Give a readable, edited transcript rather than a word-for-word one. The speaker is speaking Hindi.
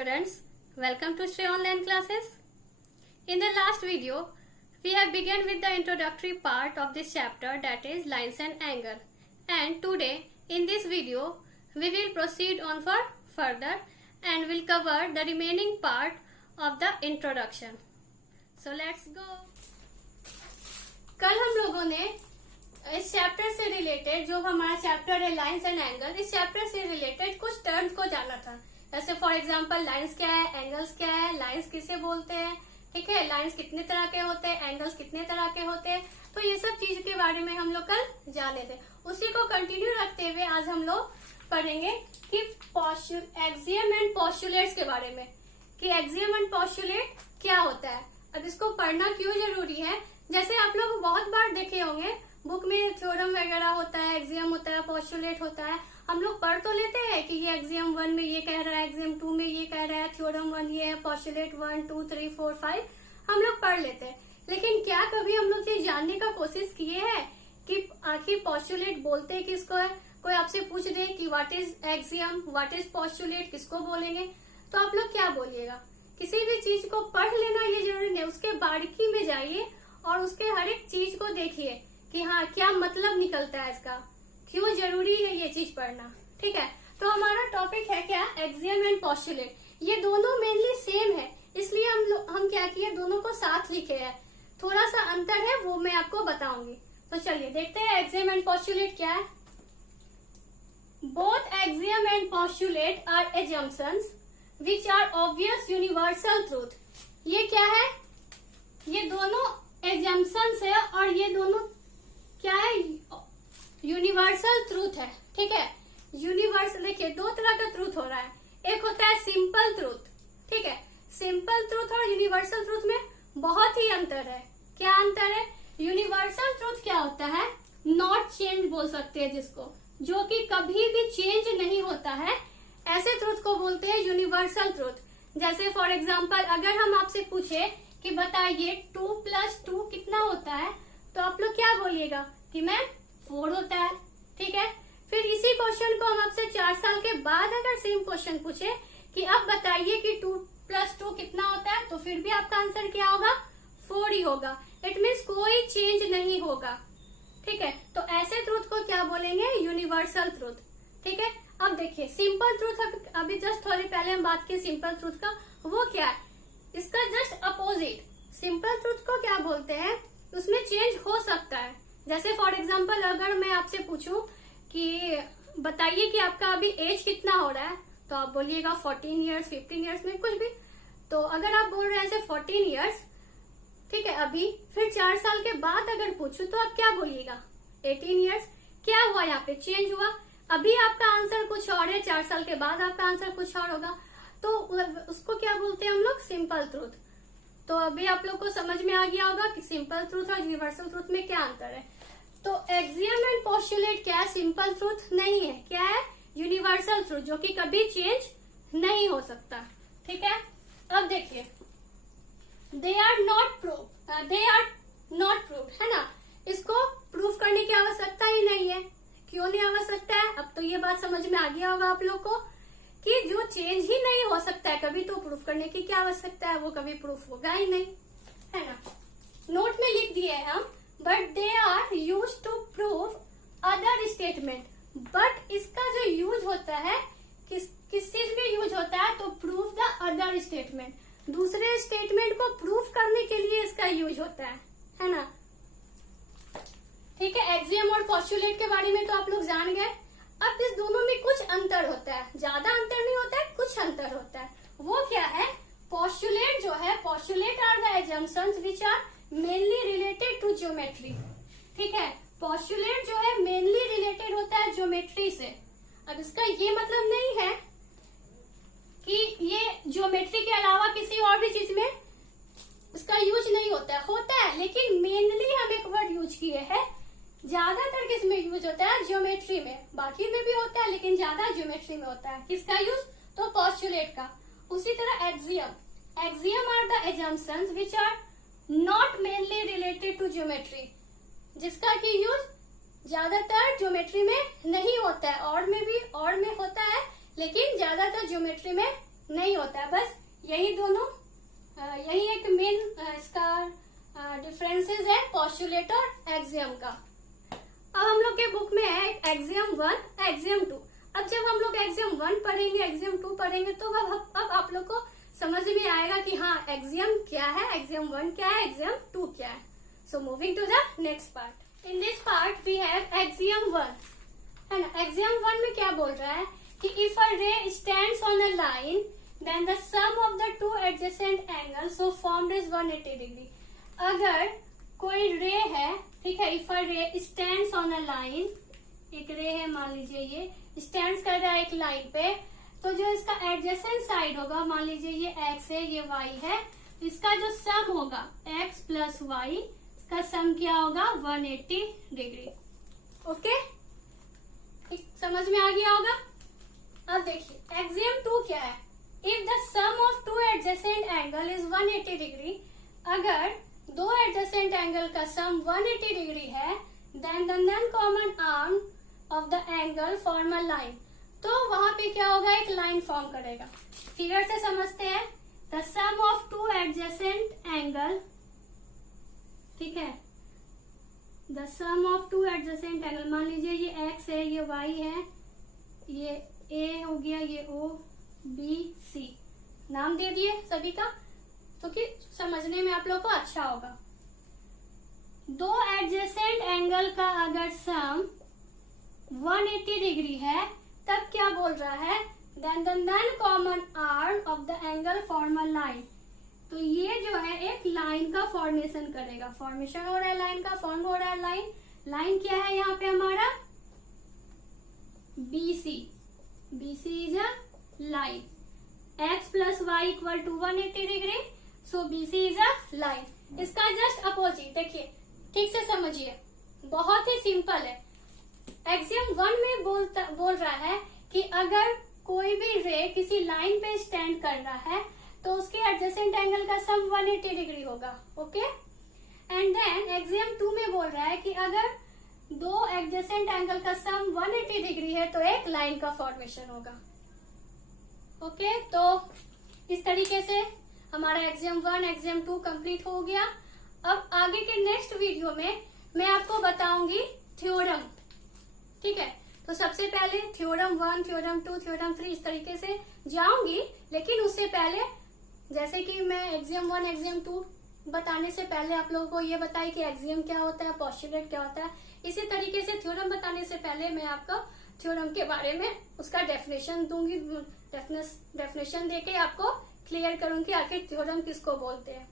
students, welcome to Shri Online Classes. In the last video, we have begun with the introductory part of this chapter, that is lines and angle. And today, in this video, we will proceed on for further and will cover the remaining part of the introduction. So let's go. कल हम लोगों ने इस चैप्टर से रिलेटेड, जो हमारा चैप्टर है लाइंस एंड एंगल, इस चैप्टर से रिलेटेड कुछ टर्म्स को जाना था. जैसे फॉर एग्जांपल लाइंस क्या है, एंगल्स क्या है, लाइंस किसे बोलते हैं, ठीक है, लाइंस कितने तरह के होते हैं, एंगल्स कितने तरह के होते हैं. तो ये सब चीज के बारे में हम लोग कल जाने थे. उसी को कंटिन्यू रखते हुए आज हम लोग पढ़ेंगे कि एक्सियम एंड पोस्टुलेट्स के बारे में, कि एक्सियम एंड पोस्टुलेट क्या होता है. अब इसको पढ़ना क्यों जरूरी है, जैसे आप लोग बहुत बार देखे होंगे बुक में थ्योरम वगैरह होता है, एक्सियम होता है, पोस्टुलेट होता है. हम लोग पढ़ तो लेते हैं कि ये एक्सियम 1 में ये कह रहा है, एक्सियम 2 में ये कह रहा है, थ्योरम 1 ये है, पोस्टुलेट 1 2 3 4 5 हम लोग पढ़ लेते हैं. लेकिन क्या कभी हम लोग ये जानने का कोशिश किए हैं कि आखिर पोस्टुलेट बोलते हैं किसको है. कोई आपसे पूछ दे कि what is axiom, what is postulate, किसको बोलेंगे, तो आप लोग क्या बोलिएगा. किसी भी चीज को पढ़ लेना ये जरूरी नहीं, उसके बारीकी में जाइए और उसके हर एक चीज को देखिए कि हाँ क्या मतलब निकलता है इसका, क्यों जरूरी है ये चीज पढ़ना. ठीक है, तो हमारा टॉपिक है क्या, एक्सियम एंड पोस्टुलेट. ये दोनों मेनली सेम है, इसलिए हम क्या किए, दोनों को साथ लिखे हैं. थोड़ा सा अंतर है वो मैं आपको बताऊंगी. तो चलिए देखते हैं एक्सियम एंड पोस्टुलेट क्या है. Both axiom and postulate are assumptions which are obvious universal truth. ये क्या है, ये दोनों एजम्पशंस है और ये दोनों क्या है, यूनिवर्सल ट्रूथ है. ठीक है, यूनिवर्सल, देखिए दो तरह का ट्रूथ हो रहा है. एक होता है सिंपल ट्रूथ. ठीक है, सिंपल ट्रूथ और यूनिवर्सल ट्रूथ में बहुत ही अंतर है. क्या अंतर है, यूनिवर्सल ट्रूथ क्या होता है, नॉट चेंज बोल सकते हैं जिसको, जो कि कभी भी चेंज नहीं होता है, ऐसे ट्रूथ को बोलते हैं यूनिवर्सल ट्रूथ. जैसे फॉर एग्जाम्पल अगर हम आपसे पूछे कि बताइए 2 + 2 कितना होता है, तो आप लोग क्या बोलिएगा कि मैम 4 होता है. ठीक है, फिर इसी क्वेश्चन को हम आपसे 4 साल के बाद अगर सेम क्वेश्चन पूछे कि अब बताइए कि 2 + 2 कितना होता है, तो फिर भी आपका आंसर क्या होगा, 4 ही होगा. इट मीन्स कोई चेंज नहीं होगा. ठीक है, तो ऐसे ट्रूथ को क्या बोलेंगे, यूनिवर्सल ट्रूथ. ठीक है, अब देखिए सिंपल ट्रूथ, अभी जस्ट थोड़ी पहले हम बात की सिंपल ट्रूथ का, वो क्या है, इसका जस्ट अपोजिट. सिंपल ट्रूथ को क्या बोलते हैं, उसमें चेंज हो सकता है. जैसे फॉर एग्जाम्पल अगर मैं आपसे पूछूं कि बताइए कि आपका अभी एज कितना हो रहा है, तो आप बोलिएगा 14 ईयर्स 15 ईयर्स में कुछ भी. तो अगर आप बोल रहे हैं ऐसे 14 ईयर्स, ठीक है, अभी फिर 4 साल के बाद अगर पूछूं तो आप क्या बोलिएगा, 18 ईयर्स. क्या हुआ, यहाँ पे चेंज हुआ. अभी आपका आंसर कुछ और है, 4 साल के बाद आपका आंसर कुछ और होगा. तो उसको क्या बोलते हैं हम लोग, सिंपल ट्रूथ. तो अभी आप लोग को समझ में आ गया होगा कि सिंपल ट्रूथ और यूनिवर्सल ट्रूथ में क्या अंतर है. तो एक्सियम एंड पोस्टुलेट क्या है, सिंपल ट्रूथ नहीं है, क्या है, यूनिवर्सल ट्रूथ, जो कि कभी चेंज नहीं हो सकता. ठीक है, अब देखिए दे आर नॉट प्रूफ, है ना. इसको प्रूफ करने की आवश्यकता ही नहीं है. क्यों नहीं आवश्यकता है, अब तो ये बात समझ में आ गया होगा आप लोग को कि जो चेंज ही नहीं हो सकता है कभी, तो प्रूफ करने की क्या आवश्यकता है, वो कभी प्रूफ होगा ही नहीं, है ना. नोट में लिख दिए हैं हम, but they are use to prove other statement. But इसका जो यूज होता है किस चीज में यूज होता है, तो प्रूव द अदर स्टेटमेंट, दूसरे स्टेटमेंट को प्रूफ करने के लिए इसका यूज होता है ना. ठीक है, एक्सियम और पोस्टुलेट के बारे में तो आप लोग जान गए. अब इस दोनों में कुछ अंतर होता है, ज्यादा अंतर नहीं होता है, कुछ अंतर होता है. वो क्या है, पोस्टुलेट जो है, postulate are the assumptions which are mainly related to geometry. ठीक है, पोस्टुलेट जो है मेनली रिलेटेड होता है ज्योमेट्री से. अब इसका ये मतलब नहीं है कि ये ज्योमेट्री के अलावा किसी और भी चीज में इसका यूज नहीं होता है, लेकिन मेनली हम एक वर्ड यूज किए हैं, ज्यादातर किसमें यूज होता है, ज्योमेट्री में. बाकी में भी होता है लेकिन ज्यादा ज्योमेट्री में होता है. किसका यूज, तो पोस्टुलेट का. उसी तरह axiom are the assumptions which are not mainly related to geometry, जिसका की यूज ज्यादातर ज्योमेट्री में नहीं होता है, और में होता है लेकिन ज्यादातर ज्योमेट्री में नहीं होता है। बस यही दोनों यही एक मेन इसका डिफरेंसेस है पोस्टुलेट और एक्सियम का। अब हम लोग के बुक में है एक्सियम 1 एक्सियम 2। अब जब हम लोग एक्सियम 1 पढ़ेंगे एक्सियम 2 पढ़ेंगे तो अब आप लोग को समझ में आएगा कि हाँ एक्सियम क्या है, एक्सियम 1 क्या है, एक्सियम 2 क्या है। So moving to the next part. In this part we have axiom 1, है ना। एक्सियम 1 में क्या बोल रहा है कि if a ray stands on a line then the sum of the two adjacent angles so formed is 180 degree. अगर कोई रे है, ठीक है, if a ray stands on a line, एक रे है मान लीजिए ये स्टैंड्स कर रहा है एक लाइन पे, तो जो इसका एडजेसेंट साइड होगा, मान लीजिए ये x है ये y है, इसका जो सम होगा x प्लस y, इसका सम क्या होगा 180 डिग्री। ओके, समझ में आ गया होगा। अब देखिए एक्सियम 2 क्या है, if the sum of two adjacent angle is 180 degree, अगर दो एडजेसेंट एंगल का सम 180 डिग्री है, then the non common arm of the angle form a line, तो वहां पे क्या होगा, एक लाइन फॉर्म करेगा। फिगर से समझते हैं, the sum of two adjacent angle, ठीक है, the sum of two adjacent angle, मान लीजिए ये x है ये y है, ये a हो गया, ये o b c, नाम दे दिए सभी का, तो कि समझने में आप लोग को अच्छा होगा। दो एडजेसेंट एंगल का अगर सम 180 डिग्री है, तब क्या बोल रहा है, then the non common arm of the angle form a line, तो ये जो है एक लाइन का फॉर्मेशन करेगा, फॉर्मेशन हो रहा है लाइन का, फॉर्म हो रहा है लाइन। लाइन क्या है यहाँ पे हमारा BC, BC is a line, x plus y equal to 180 degree, so BC is a line. इसका जस्ट अपोजिट देखिए, ठीक से समझिए, बहुत ही सिंपल है। एक्सियम 1 में बोल रहा है कि अगर कोई भी रे किसी लाइन पे स्टैंड कर रहा है तो उसके एडजेसेंट एंगल का सम 180 डिग्री होगा। ओके, एंड देन एक्सियम 2 में बोल रहा है कि अगर दो एडजेसेंट एंगल का सम 180 डिग्री है तो एक लाइन का फॉर्मेशन होगा। ओके, तो इस तरीके से हमारा एक्सियम 1 एक्सियम 2 कंप्लीट हो गया। अब आगे के नेक्स्ट वीडियो में मैं आपको बताऊंगी थ्योरम, ठीक है। तो सबसे पहले थ्योरम 1, थ्योरम 2, थ्योरम 3 इस तरीके से जाऊंगी, लेकिन उससे पहले जैसे कि मैं एक्सियम 1 एक्सियम 2 बताने से पहले आप लोगों को ये बताई कि एक्सियम क्या होता है, पोस्टुलेट क्या होता है, इसी तरीके से थ्योरम बताने से पहले मैं आपको थ्योरम के बारे में उसका डेफिनेशन दूंगी, डेफिनेशन देके आपको क्लियर करूंगी आखिर थ्योरम किसको बोलते हैं।